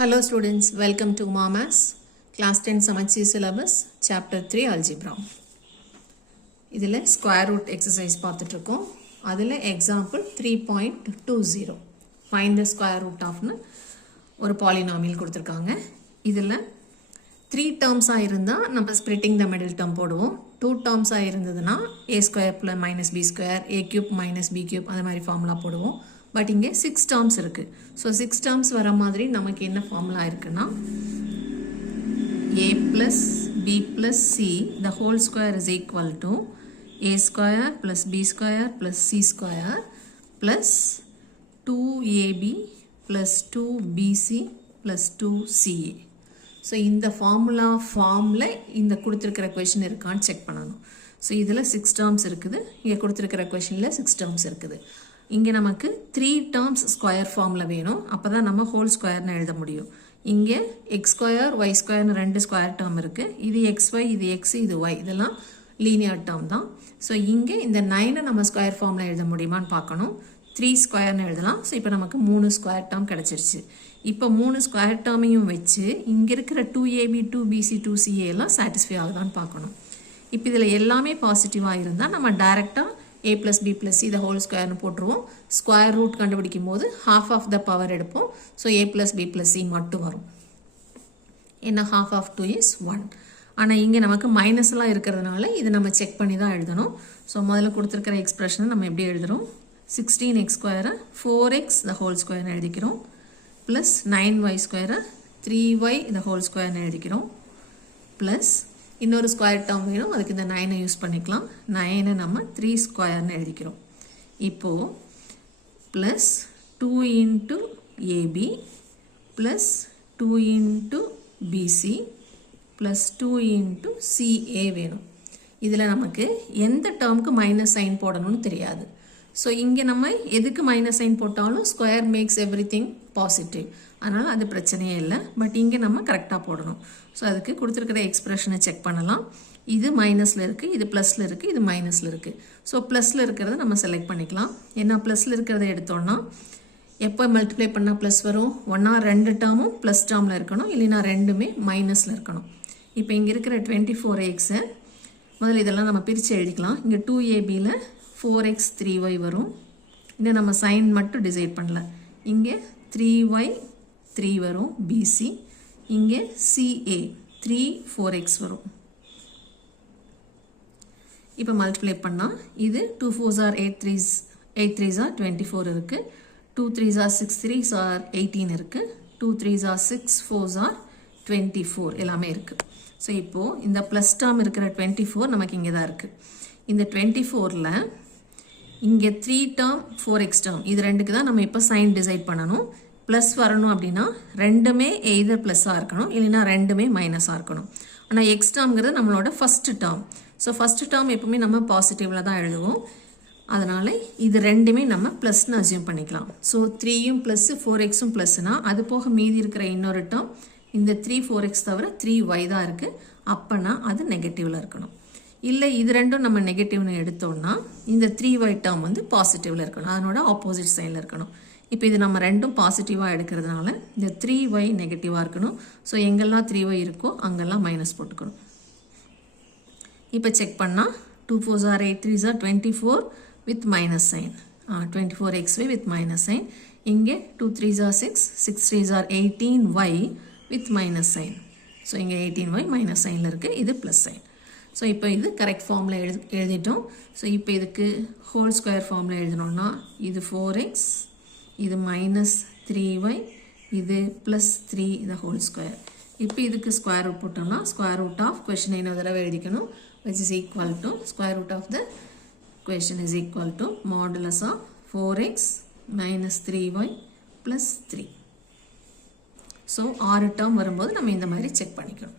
Hello students, welcome to Mama's Class 10 Samacheer syllabus, Chapter 3 Algebra. இதில் square root exercise பார்த்துட்ருக்கோம். அதில் example 3.20 find the square root of ஒரு polynomial கொடுத்துருக்காங்க. இதில் 3 terms இருந்தால் நம்ம splitting the middle term போடுவோம். 2 terms இருந்ததுன்னா a square plus minus b square, a cube minus b cube அது மாதிரி formula போடுவோம். பட் இங்கே 6 terms இருக்குது. ஸோ 6 terms வர மாதிரி நமக்கு என்ன ஃபார்முலா இருக்குன்னா a plus b plus c the whole square is equal to a square plus b square plus c square plus 2ab plus 2bc plus 2ca. So இந்த ஃபார்மில் இந்த கொடுத்துருக்கிற கொஷின் இருக்கான்னு செக் பண்ணணும். ஸோ இதில் 6 terms இருக்குது, இங்கே கொடுத்துருக்கிற கொஷினில் 6 terms இருக்குது. இங்கே நமக்கு 3 terms ஸ்கொயர் ஃபார்மில் வேணும், அப்போ தான் நம்ம ஹோல் ஸ்கொயர்னு எழுத முடியும். இங்கே எக்ஸ் ஸ்கொயர் ஒய் ஸ்கொயர்னு 2 ஸ்கொயர் டேர்ம் இருக்குது. இது xy, இது x, இது y, இதெல்லாம் லீனியர் டேர்ம் தான். ஸோ இங்கே இந்த 9 நம்ம ஸ்கொயர் ஃபார்மில் எழுத முடியுமான்னு பார்க்கணும். 3 ஸ்கொயர்னு எழுதலாம். ஸோ இப்போ நமக்கு 3 ஸ்கொயர் டேர்ம் கிடச்சிருச்சு. இப்போ 3 ஸ்கொயர் டேர்மையும் வச்சு இங்கே இருக்கிற 2ab 2bc 2ca எல்லாம் சாட்டிஸ்ஃபை ஆகுதான்னு பார்க்கணும். இப்போ இதில் எல்லாமே பாசிட்டிவாக இருந்தால் நம்ம டைரெக்டாக a plus b plus c the whole square போட்டுருவோம். ஸ்கொயர் ரூட் கண்டுபிடிக்கும் போது half of the power எடுப்போம். So a plus b plus c மட்டும் வரும். என்ன half of 2 is 1. ஆனால் இங்கே நமக்கு மைனஸ்லாம் இருக்கிறதுனால இது நம்ம செக் பண்ணி தான் எழுதணும். ஸோ முதல்ல கொடுத்துருக்கிற எக்ஸ்பிரஷனை நம்ம எப்படி எழுதுகிறோம்? 16x ஸ்கொயரை 4x the whole ஸ்கொயர்னு எழுதிக்கிறோம். ப்ளஸ் 9y ஸ்கொயரை 3y the whole ஸ்கொயர்னு எழுதிக்கிறோம். ப்ளஸ் இன்னொரு ஸ்கொயர் டேர்ம் வேணும், அதுக்கு இந்த 9 யூஸ் பண்ணிக்கலாம். 9 நம்ம 3 ஸ்கொயர்னு எழுதிக்கிறோம். இப்போது plus 2 into AB plus 2 into BC plus 2 into CA வேணும். இதில் நமக்கு எந்த டேர்முக்கு மைனஸ் சைன் போடணும்னு தெரியாது. ஸோ இங்கே நம்ம எதுக்கு மைனஸ் சைன் போட்டாலும் square makes everything positive, அதனால் அது பிரச்சனையே இல்லை. பட் இங்கே நம்ம கரெக்டாக போடணும். ஸோ அதுக்கு கொடுத்துருக்கிற எக்ஸ்பிரஷனை செக் பண்ணலாம். இது மைனஸில் இருக்குது, இது ப்ளஸில் இருக்குது, இது மைனஸில் இருக்குது. ஸோ ப்ளஸில் இருக்கிறத நம்ம செலக்ட் பண்ணிக்கலாம். ஏன்னா ப்ளஸில் இருக்கிறத எடுத்தோன்னா எப்போ மல்டிப்ளை பண்ணால் ப்ளஸ் வரும்? ஒன்றா 2 டேர்மும் ப்ளஸ் டேர்மில் இருக்கணும், இல்லைனா ரெண்டுமே மைனஸில் இருக்கணும். இப்போ இங்கே இருக்கிற 24xை முதல்ல இதெல்லாம் நம்ம பிரித்து எழுதிக்கலாம். இங்கே 2abயில் 4x 3y வரும். இன்னும் நம்ம சைன் மட்டும் டிசைட் பண்ணல. இங்கே 3y 3 வரும் BC. இங்கே CA 3 4x வரும். இப்போ மல்டிப்ளை பண்ணால் இது 2 4s are 8 3s are 24 இருக்குது. 2 3s are 6 3s are 18 இருக்குது. 2 3s are 6 4s are 24 எல்லாமே இருக்குது. ஸோ இப்போது இந்த ப்ளஸ் டேர்ம் இருக்கிற 24 நமக்கு இங்கே தான் இருக்குது. இந்த 24ல் இங்கே 3 டேர்ம் 4x டேர்ம் இது ரெண்டுக்கு தான் நம்ம இப்போ சைன் டிசைட் பண்ணணும். ப்ளஸ் வரணும் அப்படின்னா ரெண்டுமே எய்தர் ப்ளஸ்ஸாக இருக்கணும், இல்லைனா ரெண்டுமே மைனஸாக இருக்கணும். ஆனால் எக்ஸ் டேர்ம்ங்கிறது நம்மளோட first term. So first term எப்பவுமே நம்ம பாசிட்டிவில் தான் எழுதுவோம். அதனால் இது ரெண்டுமே நம்ம ப்ளஸ்ன்னு அசியூம் பண்ணிக்கலாம். ஸோ 3யும் ப்ளஸ்ஸு 4xம் ப்ளஸ்னால் அது போக மீதி இருக்கிற இன்னொரு டேர்ம் இந்த 3 4x தவிர 3y தான் இருக்குது. அப்போனா அது நெகட்டிவில் இருக்கணும். இல்லை இது ரெண்டும் நம்ம நெகட்டிவ்னு எடுத்தோம்னா இந்த 3y டேர்ம் வந்து பாசிட்டிவில் இருக்கணும், அதனோட ஆப்போசிட் சைடில் இருக்கணும். இப்போ இது நம்ம ரெண்டும் பாசிட்டிவாக எடுக்கிறதுனால இந்த 3y நெகட்டிவாக இருக்கணும். ஸோ எங்கெல்லாம் 3y இருக்கோ அங்கெல்லாம் மைனஸ் போட்டுக்கணும். இப்போ செக் பண்ணால் 2 4s are 8 3s are 24 with minus sign, 24xy with minus sign. இங்கே 2 3s are 6 6 3s are 18y with minus sign. So இங்கே 18y மைனஸ் சைனில் இருக்குது, இது ப்ளஸ் சைன். ஸோ இப்போ இது கரெக்ட் ஃபார்மில் எழுதிட்டோம். ஸோ இப்போ இதுக்கு ஹோல் ஸ்கொயர் ஃபார்மில் எழுதணும்னா இது 4x, இது மைனஸ் 3y, இது ப்ளஸ் 3 இந்த ஹோல் ஸ்கொயர். இப்போ இதுக்கு ஸ்கொயர் ரூட் போட்டோம்னா ஸ்கொயர் ரூட் ஆஃப் கொஷின் இன்னொரு தடவை எழுதிக்கணும். Which is equal to square root of the question is equal to modulus of 4x minus 3y plus 3. So 6 term வரும்போது நம்ம இந்த மாதிரி செக் பண்ணிக்கணும்.